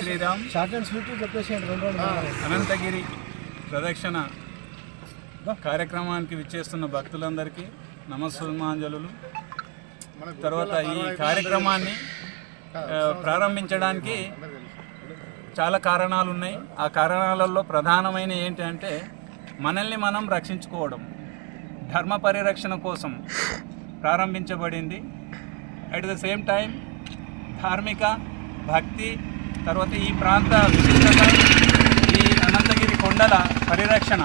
శ్రీరామ్. అనంతగిరి ప్రదక్షిణ కార్యక్రమానికి విచ్చేస్తున్న భక్తులందరికీ నమస్సుమాంజలు. తర్వాత ఈ కార్యక్రమాన్ని ప్రారంభించడానికి చాలా కారణాలు ఉన్నాయి. ఆ కారణాలలో ప్రధానమైన ఏంటంటే మనల్ని మనం రక్షించుకోవడం, ధర్మ పరిరక్షణ కోసం ప్రారంభించబడింది. అట్ ద సేమ్ టైం ధార్మిక భక్తి, తర్వాత ఈ ప్రాంత విశిష్టత, ఈ అనంతగిరి కొండల పరిరక్షణ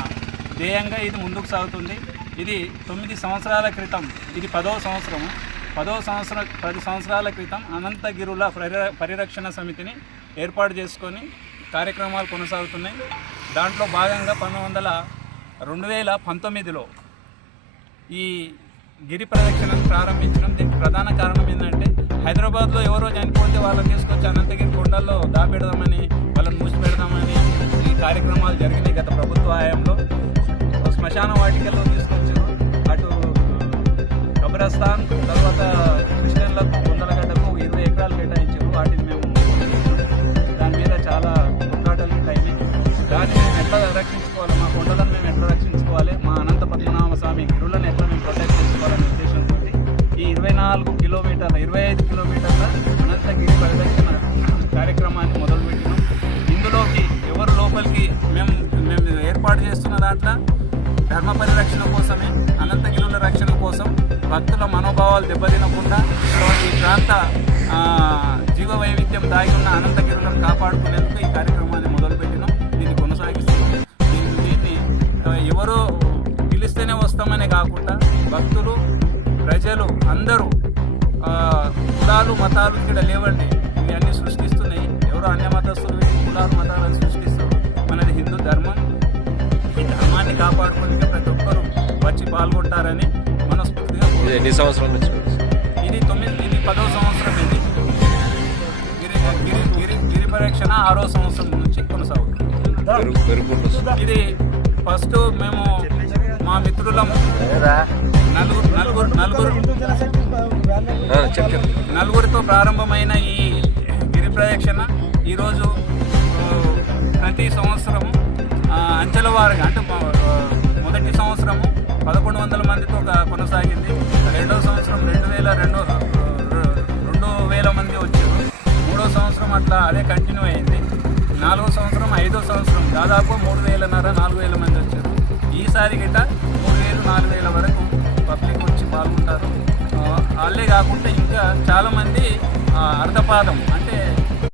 ధ్యేయంగా ఇది ముందుకు సాగుతుంది. ఇది 9 సంవత్సరాల క్రితం, ఇది 10వ సంవత్సరం. 10 సంవత్సరాల క్రితం అనంతగిరుల పరిరక్షణ సమితిని ఏర్పాటు చేసుకొని కార్యక్రమాలు కొనసాగుతున్నాయి. దాంట్లో భాగంగా 2019లో ఈ గిరి ప్రదక్షిణను ప్రారంభించడం. దీనికి ప్రధాన కారణం ఏంటంటే హైదరాబాద్లో ఎవరో చనిపోతే వాళ్ళని తీసుకొచ్చి అనంతగిరి కొండల్లో దాపెడదామని, వాళ్ళని మూసిపెడదామని ఈ కార్యక్రమాలు జరిగినాయి గత ప్రభుత్వ హయాంలో. శ్మశాన వాటికల్లో తీసుకొచ్చారు. అటు కబ్రస్థాన్, తర్వాత క్రిస్టియన్లకు కొండలగడ్డకు 20 ఎకరాలు కేటాయించారు. వాటిని మేము దాని మీద చాలా కొట్లాటలు టైమి. దాన్ని మేము ఎట్లా రక్షించుకోవాలి, మా కొండలను మేము ఎట్లా రక్షించుకోవాలి, మా అనంత పద్మనాభ స్వామి గిరులను ఎట్లా మేము ప్రొటెక్ట్ చేసుకోవాలనే ఉద్దేశంతో ఈ 25 కిలోమీటర్ల అనంతగిరి పరిరక్షణ కార్యక్రమాన్ని మొదలుపెట్టినాం. ఇందులోకి ఎవరు లోపలికి మేము ఏర్పాటు చేస్తున్న దాంట్లో ధర్మ పరిరక్షణ కోసమే, అనంతగిరుల రక్షణ కోసం, భక్తుల మనోభావాలు దెబ్బతినకుండా ఈ ప్రాంత జీవ వైవిధ్యం దాగి ఉన్న అనంతగిరులను కాపాడుకునేందుకు ఈ కార్యక్రమాన్ని మొదలుపెట్టినాం. దీన్ని కొనసాగిస్తున్నాం. దీన్ని ఎవరో పిలిస్తేనే వస్తామనే కాకుండా భక్తులు, ప్రజలు అందరూ, కులాలు మతాలు ఇక్కడ లేవండి, ఇవన్నీ సృష్టిస్తున్నాయి. ఎవరో అన్య మతస్థులు కులాలు మతాలను సృష్టిస్తారు. మనది హిందూ ధర్మం. ఈ ధర్మాన్ని కాపాడుకోవడానికి ప్రతి ఒక్కరూ వచ్చి పాల్గొంటారని మనస్ఫూర్తిగా. ఎన్ని సంవత్సరాల నుంచి? ఇది 10వ సంవత్సరం. ఇది గిరి పరిరక్షణ 6వ సంవత్సరం నుంచి కొనసాగుతుంది. ఇది ఫస్ట్ మేము మా మిత్రులము నలుగురితో ప్రారంభమైన ఈ గిరి ప్రదక్షిణ ఈరోజు ప్రతి సంవత్సరం అంచెల వారుగా, అంటే మొదటి సంవత్సరము 1100 మందితో కొనసాగింది. 2వ సంవత్సరం 2000 మంది వచ్చారు. 3వ సంవత్సరం అట్లా అదే కంటిన్యూ అయింది. 4వ సంవత్సరం 5వ సంవత్సరం దాదాపు 3500-4000 మంది వచ్చారు. ఈసారి గిట్ట 3000-4000 వరకు పబ్లిక్ వచ్చి పాల్గొంటారు. వాళ్ళే కాకుండా ఇంకా చాలామంది అర్ధపాదం, అంటే